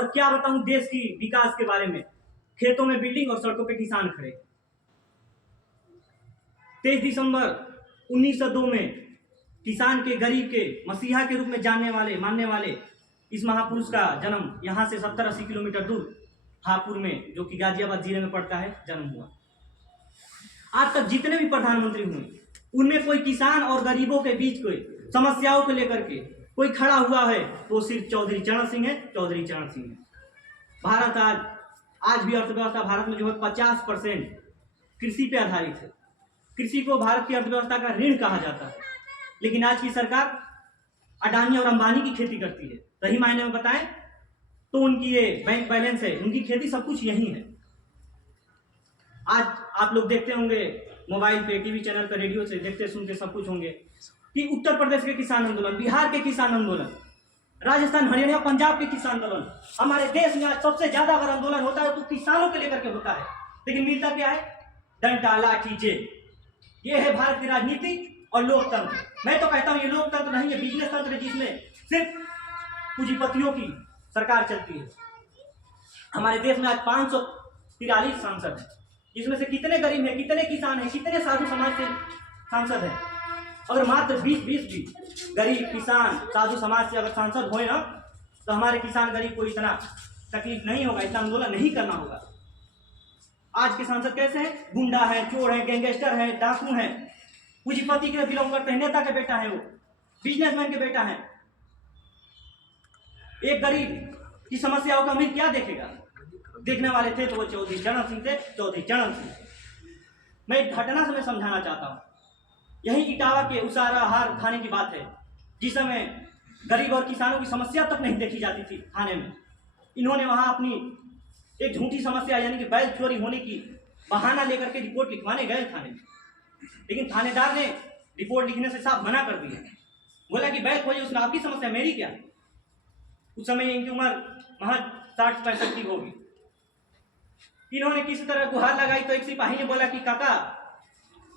और क्या बताऊं देश की विकास के बारे में। खेतों में बिल्डिंग और सड़कों पे किसान खड़े। 23 दिसंबर 1902 में किसान के, गरीब के मसीहा के रूप में मानने वाले इस महापुरुष का जन्म यहाँ से 70-80 किलोमीटर दूर हापुड़ में, जो कि गाजियाबाद जिले में पड़ता है, जन्म हुआ। आज तक जितने भी प्रधानमंत्री हुए उनमें कोई किसान और गरीबों के बीच कोई समस्याओं को लेकर के कोई खड़ा हुआ है तो सिर्फ चौधरी चरण सिंह है, चौधरी चरण सिंह है। भारत आज भी अर्थव्यवस्था भारत में जो है 50% कृषि पे आधारित है। कृषि को भारत की अर्थव्यवस्था का ऋण कहा जाता है, लेकिन आज की सरकार अडानी और अंबानी की खेती करती है। सही मायने में बताएं तो उनकी ये बैंक बैलेंस है, उनकी खेती सब कुछ यही है। आज आप लोग देखते होंगे मोबाइल पे, टीवी चैनल पे, रेडियो से देखते सुनते सब कुछ होंगे कि उत्तर प्रदेश के किसान आंदोलन, बिहार के किसान आंदोलन, राजस्थान, हरियाणा, पंजाब के किसान आंदोलन। हमारे देश में आज सबसे ज्यादा अगर आंदोलन होता है तो किसानों के लेकर के होता है, लेकिन मिलता क्या है? डंडा, लाठी, जेल। ये है भारत की राजनीति और लोकतंत्र। मैं तो कहता हूं ये लोकतंत्र नहीं है, बिजनेस तंत्र है, जिसमें सिर्फ पूंजीपतियों की सरकार चलती है। हमारे देश में आज 543 सांसद हैं, जिसमें से कितने गरीब हैं, कितने किसान हैं, कितने साधु समाज से सांसद हैं। अगर मात्र 20 भी गरीब, किसान, साधु समाज से अगर सांसद होए ना, तो हमारे किसान गरीब को इतना तकलीफ नहीं होगा, इतना आंदोलन नहीं करना होगा। आज के सांसद कैसे हैं? गुंडा है, चोर है, गैंगस्टर है, डाकू है, पूंजीपति के बिलोंग करते हैं, नेता का बेटा है, वो बिजनेसमैन के बेटा है। एक गरीब की समस्याओं का अमीर क्या देखेगा? देखने वाले थे तो वो चौधरी चरण सिंह थे, चौधरी चरण सिंह। मैं एक घटना से मैं समझाना चाहता हूँ। यही इटावा के उसारा हार थाने की बात है, जिस समय गरीब और किसानों की समस्या तक नहीं देखी जाती थी थाने में। इन्होंने वहां अपनी एक झूठी समस्या यानी कि बैल चोरी होने की बहाना लेकर के रिपोर्ट लिखवाने गए थाने में, लेकिन थानेदार ने रिपोर्ट लिखने से साफ मना कर दिया। बोला कि बैल खोजी, उसमें आपकी समस्या, मेरी क्या। उस समय इनकी उम्र महज 60-65 की होगी। इन्होंने किसी तरह गुहार लगाई तो एक सिपाही ने बोला कि काका,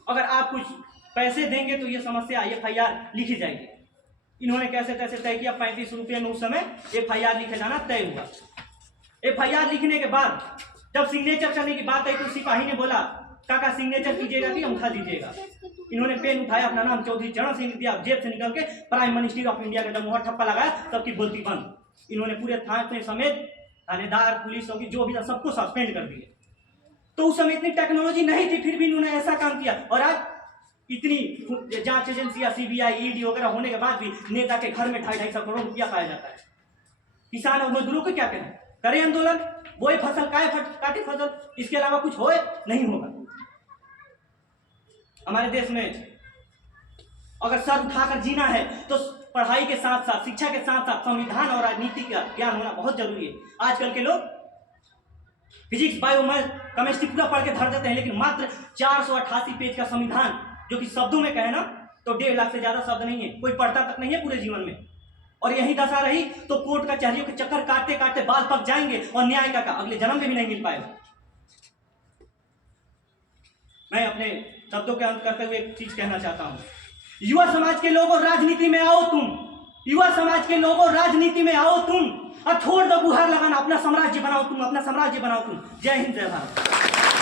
अगर आप कुछ पैसे देंगे तो ये समस्या FIR लिखी जाएगी। इन्होंने कैसे तैसे तय किया, 35 रुपये में उस समय FIR लिखे जाना तय हुआ। FIR लिखने के बाद जब सिग्नेचर करने की बात आई तो सिपाही ने बोला, काका सिग्नेचर कीजिएगा कि अंगूठा दीजिएगा। इन्होंने पेन उठाया, अपना नाम चौधरी चरण सिंह दिया, जेब से निकल के प्राइम मिनिस्टर ऑफ इंडिया का मुहर ठप्पा लगाया, सबकी बोलती बंद। इन्होंने पूरे थाने समेत थानेदार, पुलिस की जो भी था सबको सस्पेंड कर दिए। तो उस समय इतनी टेक्नोलॉजी नहीं थी, फिर भी इन्होंने ऐसा काम किया। और आज इतनी जांच एजेंसियां, CBI, ED वगैरह होने के बाद भी नेता के घर में 250 करोड़ रुपया पाया जाता है। किसान और मजदूरों को क्या करें? करें आंदोलन, बोए फसल, काटे फसल, इसके अलावा कुछ होए नहीं होगा। हमारे देश में अगर सर उठाकर जीना है तो पढ़ाई के साथ साथ, शिक्षा के साथ साथ संविधान और राजनीति का ज्ञान होना बहुत जरूरी है। आजकल के लोग फिजिक्स, बायो, मैथ, केमिस्ट्री पूरा पढ़ के धर देते हैं, लेकिन मात्र 488 पेज का संविधान, जो कि शब्दों में कहे ना तो 1.5 लाख से ज्यादा शब्द नहीं है, कोई पढ़ता तक नहीं है पूरे जीवन में। और यही दशा रही तो कोर्ट कचहरियों के चक्कर काटते काटते बाल पक जाएंगे और न्याय का अगले जन्म में भी नहीं मिल पाएगा। मैं अपने शब्दों के अंत करते हुए एक चीज कहना चाहता हूं। युवा समाज के लोगों, राजनीति में आओ तुम। युवा समाज के लोगों, राजनीति में आओ तुम, और छोड़ दो गुहार लगाना, अपना साम्राज्य बनाओ तुम, अपना साम्राज्य बनाओ तुम। जय हिंद, जय भारत।